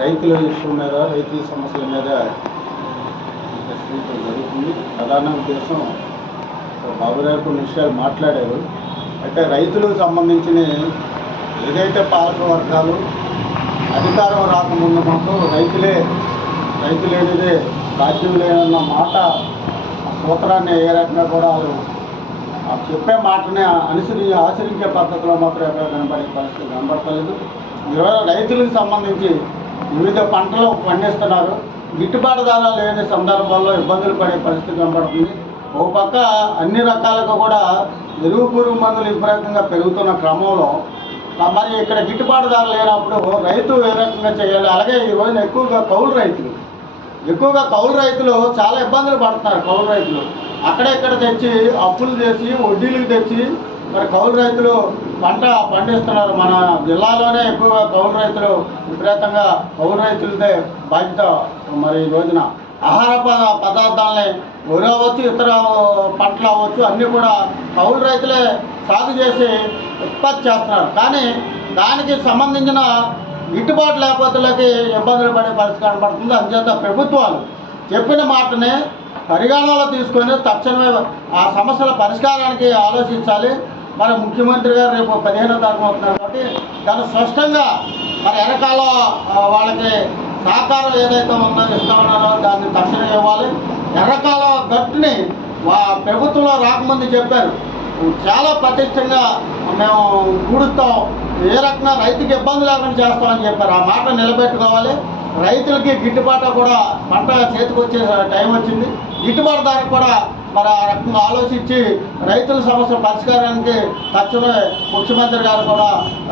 రైతుల ఇష్యూ మీద రైతుల సమస్యల మీద ప్రశ్నించడం జరుగుతుంది. ప్రధాన ఉద్దేశం బాబురావు కొన్ని విషయాలు మాట్లాడారు. అయితే రైతులకు సంబంధించిన ఏదైతే పాలక వర్గాలు అధికారం రాకముందు మాకు రైతులే రైతు లేనిదే రాజ్యం లేనన్న మాట ఆ సూత్రాన్ని ఏ రకంగా కూడా వాళ్ళు ఆ చెప్పే మాటనే అనుసరి ఆచరించే పద్ధతిలో మాత్రం ఎక్కడ కనబడే పరిస్థితి కనబడతలేదు ఈరోజు రైతులకు సంబంధించి వివిధ పంటలు పండిస్తున్నారు. గిట్టుబాటు ధర లేని సందర్భాల్లో ఇబ్బందులు పడే పరిస్థితి కనబడుతుంది. ఓ పక్క అన్ని రకాలుగా కూడా ఎరువు పురుగు మందులు విపరీతంగా పెరుగుతున్న క్రమంలో మరి ఇక్కడ గిట్టుబాటు ధర లేనప్పుడు రైతు ఏ రకంగా చేయాలి? అలాగే ఈ రోజున ఎక్కువగా కౌలు రైతులు. ఎక్కువగా కౌలు రైతులు చాలా ఇబ్బందులు పడుతున్నారు కౌలు రైతులు. అక్కడెక్కడ తెచ్చి అప్పులు చేసి వడ్డీలు తెచ్చి మరి కౌలు రైతులు పంట పండిస్తున్నారు. మన జిల్లాలోనే ఎక్కువగా కౌలు రైతులు విపరీతంగా కౌలు రైతులదే బాధ్యత మరి ఈ రోజున. ఆహార పదార్థాలని వరి అవ్వచ్చు ఇతర పంటలు అవ్వచ్చు అన్నీ కూడా కౌలు రైతులే సాగు చేసి ఉత్పత్తి చేస్తున్నారు. కానీ దానికి సంబంధించిన గిట్టుబాటు లేకపోతేలకి ఇబ్బందులు పడే పరిస్థితి కనబడుతుంది. అందుచేత ప్రభుత్వాలు చెప్పిన మాటనే పరిగణనలో తీసుకొని తక్షణమే ఆ సమస్యల పరిష్కారానికి ఆలోచించాలి. మరి ముఖ్యమంత్రి గారు రేపు పదిహేనో తారీఖు అవుతున్నారు. కాబట్టి దాన్ని స్పష్టంగా మరి వెనకాల వాళ్ళకి సహకారం ఏదైతే ఉందో ఇస్తామన్నారో దాన్ని తక్షణం ఇవ్వాలి. ఎర్రకాల గట్టుని మా ప్రభుత్వంలో రాకముందు చెప్పారు. చాలా పటిష్టంగా మేము కూడుతాం. ఏ రకంగా రైతుకి ఇబ్బంది లేకుండా చేస్తామని చెప్పారు. ఆ మాట నిలబెట్టుకోవాలి. రైతులకి గిట్టుబాటు కూడా పంట చేతికి వచ్చే టైం వచ్చింది. గిట్టుబాటు దానికి కూడా మరి ఆ రకంగా ఆలోచించి రైతుల సమస్య పరిష్కారానికి తక్షణమే ముఖ్యమంత్రి గారు కూడా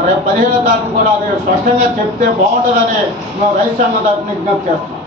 రేపు పదిహేనో తారీఖు కూడా అది స్పష్టంగా చెప్తే బాగుంటుందని మేము రైతు సంఘం తరఫున విజ్ఞప్తి చేస్తున్నాం.